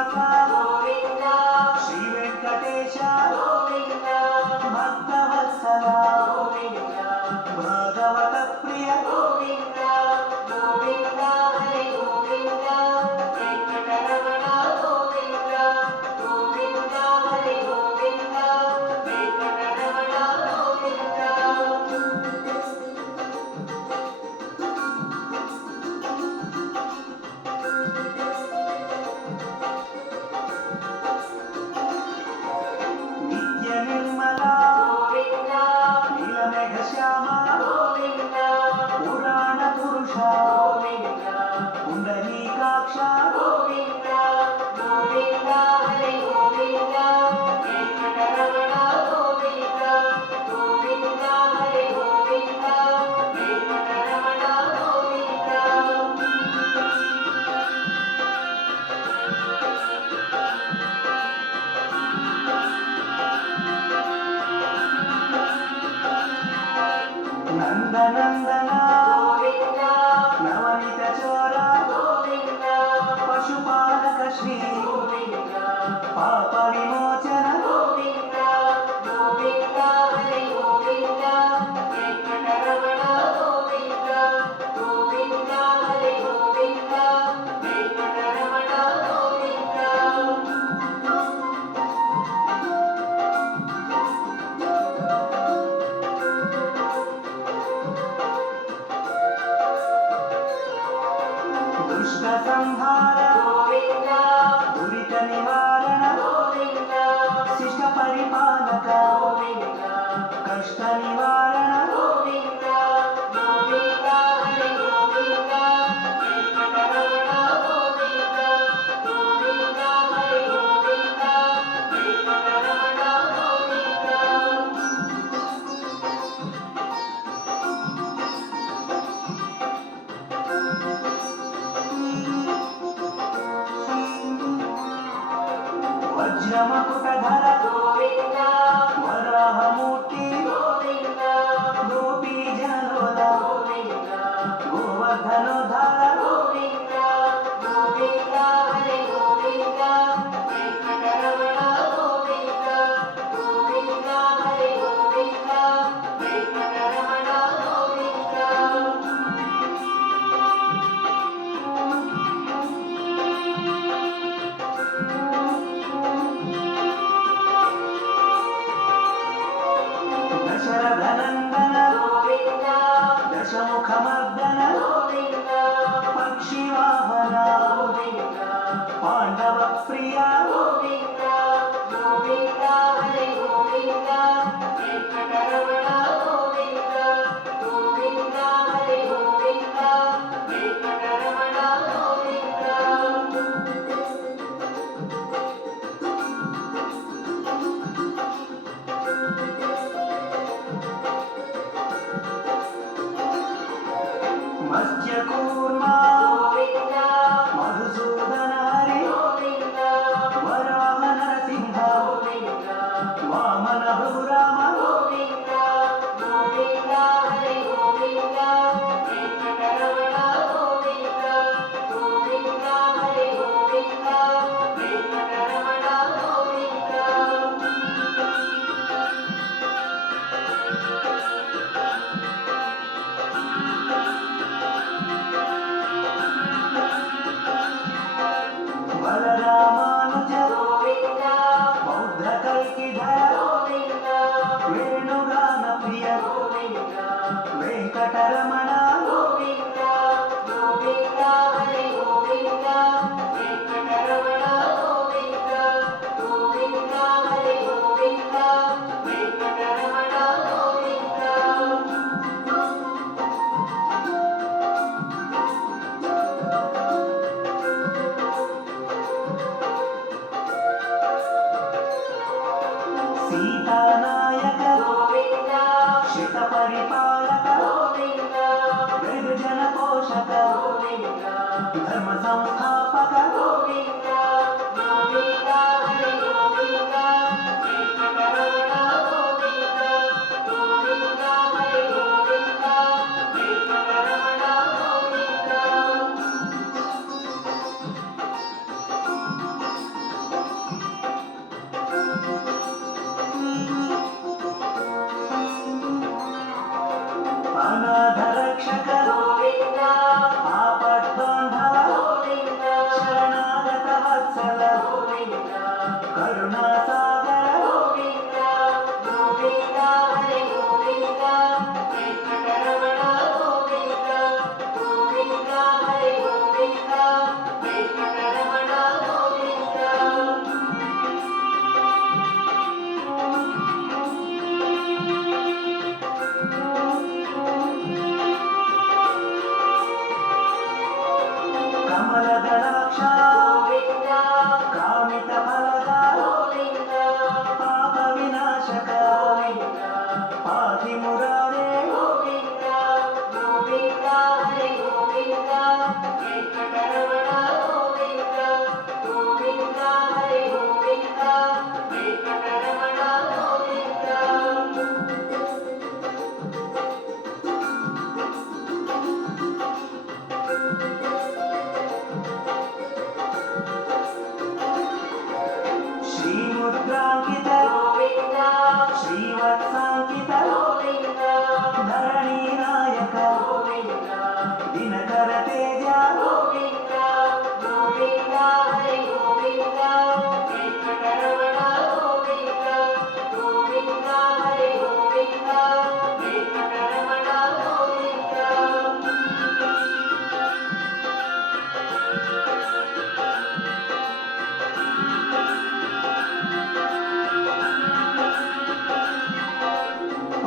శ్రీనివాస గోవింద శ్రీ వెంకటేశ గోవింద భక్తవత్సల గోవింద భాగవత ప్రియ గోవింద గోవింద హరి గోవింద వెంకటరమణ గోవింద గోవింద హరి గోవింద వెంకటరమణ గోవింద నిత్య నిర్మల గోవింద నీలమేఘ శ్యామ గోవింద పురాణ పురుష గోవింద పుండరీకాక్ష గోవింద గోవింద హరి గోవింద వెంకటరమణ గోవింద గోవింద హరి గోవింద వెంకటరమణ గోవింద నందనందన గోవింద నవనిత చోర గోవింద పశుపాలక శ్రీ గోవింద పాప విమోచన గోవింద గోవింద హరి గోవింద వెంకటరమణ గోవింద గోవింద హరి గోవింద వెంకటరమణ గోవింద దుష్ట సంహార గోవింద దురిత నివారణ గోవింద శిష్ట పరిపాలక గోవింద కష్ట నివారణ గోవింద గోవింద హరి గోవింద వెంకటరమణ గోవింద గోవింద హరి గోవింద వెంకటరమణ గోవింద వజ్రమకుటధర గోవింద వరాహమూర్తి గోవింద గోపీజనలోల గోవింద గోవర్ధనోద్ధార గోవింద గోవింద హరి గోవింద వెంకటరమణ గోవింద గోవింద హరి గోవింద వెంకటరమణ గోవింద దశరథనందన గోవింద దశముఖమర్దన గోవింద పక్షివాహన గోవింద పాండవ ప్రియ గోవింద గోవింద హరి గోవింద వెంకటరమణ గోవింద గోవింద హరి గోవింద వెంకటరమణ గోవింద మత్స్యకూర్మ గోవింద మధుసూదన హరి గోవింద వరాహ నరసింహ గోవింద వామన భృగురామ గోవింద గోవింద హరి గోవింద వెంకటరమణ గోవింద గోవింద హరి గోవింద వెంకటరమణ గోవింద బలరామానుజ గోవింద బౌద్ధ కల్కిధర గోవింద వేణుగాన ప్రియ గోవింద వెంకటరమణ గోవింద గోవింద హరి గోవింద వెంకటరమణ గోవింద గోవింద హరి గోవింద వెంకటరమణ గోవింద సీతానాయక గోవింద శిత పరిపాలక గోవింద వెలుజన పోషక గోవింద ధర్మ సంస్థాపక గోవింద గోవింద హరి గోవింద వెంకటరమణ గోవింద గోవింద హరి గోవింద వెంకటరమణ గోవింద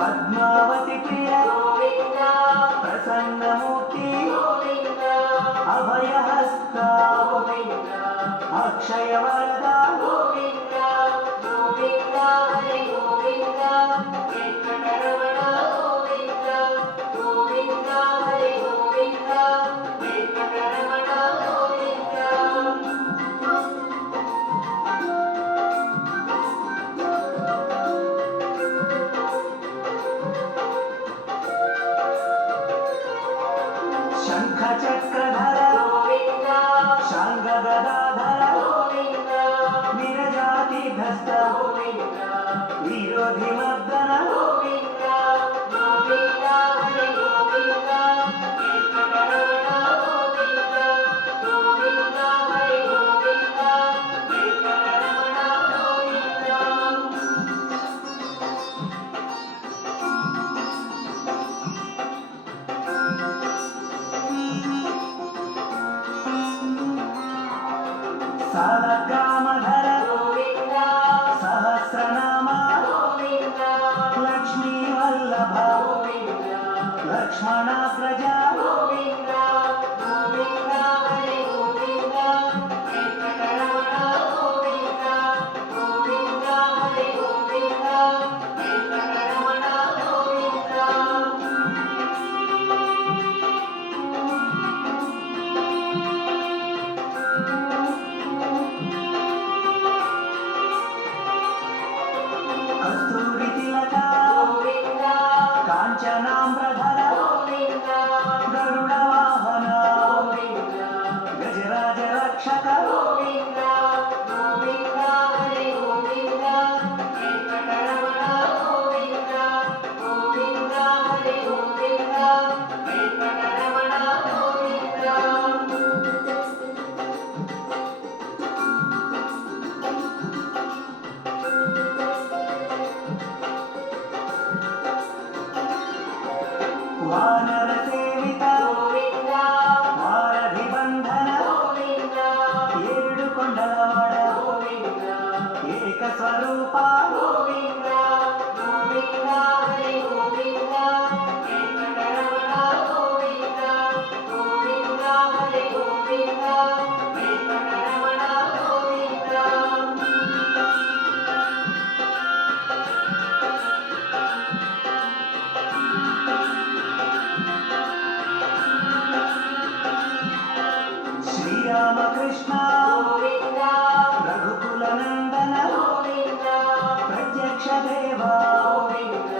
పద్మావతి ప్రియ గోవింద ప్రసన్నమూర్తి గోవింద అభయహస్త గోవింద అక్షయ వరద గోవింద గోవింద హరి గోవింద వెంకటరమణ గోవింద గోవింద హరి గోవింద వెంకటరమణ గోవింద శంఖ చక్రధర గోవింద శాంగ గదాధర గోవింద విరజాతిధస్త గోవింద విరోధి మర్దన గోవింద గోవింద హరి గోవింద వెంకటరమణ గోవింద గోవింద హరి గోవింద వెంకటరమణ గోవింద సాలగ్రామధర గోవింద సహస్రనామ గోవింద లక్ష్మీ వల్లభ గోవింద లక్ష్మణాగ్రజ గోవింద గోవింద హరి గోవింద వెంకటరమణ గోవింద గోవింద హరి గోవింద వెంకటరమణ గోవింద కస్తూరి తిలక గోవింద కాంచనామ్రధర గోవింద గరుడ వాహన గోవింద గజరాజ రక్షక గోవింద గోవింద హరి గోవింద వెంకటరమణ గోవింద గోవింద హరి గోవింద వెంకటరమణ గోవింద వానర సేవిత గోవింద వారధి బంధన గోవింద ఏడు కొండలవాడ గోవింద ఏక స్వరూప గోవింద గోవింద హరి గోవింద వెంకటరమణ గోవింద గోవింద హరి గోవింద వెంకటరమణ గోవింద శ్రీరామకృష్ణ గోవింద రఘుకుల నందన గోవింద ప్రత్యక్ష దేవ గోవింద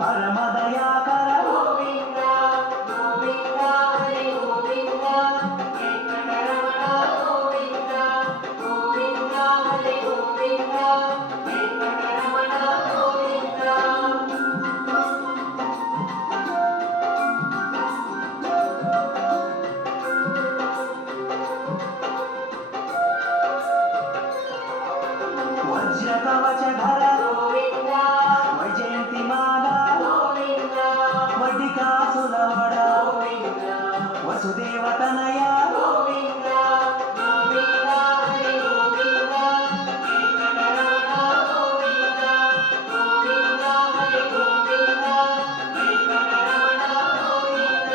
పరమదయాకర గోవింద గోవింద హరి గోవింద వెంకటరమణ గోవింద గోవింద హరి గోవింద వెంకటరమణ గోవింద వజ్ర కవచధర గోవింద వైజయంతి మాల గోవింద వడ్డికాసులవడ గోవింద వసుదేవతనయ గోవింద గోవింద హరి గోవింద వెంకటరమణ గోవింద గోవింద హరి గోవింద వెంకటరమణ గోవింద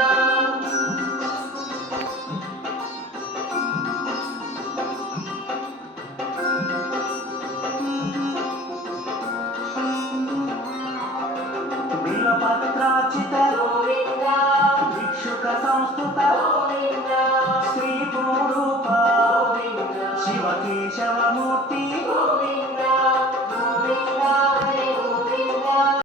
బిల్వపత్రాచిత గోవింద భిక్షుక సంస్థుత గోవింద శ్రీ భూరూప గోవింద శివకేశవమూర్తి గోవింద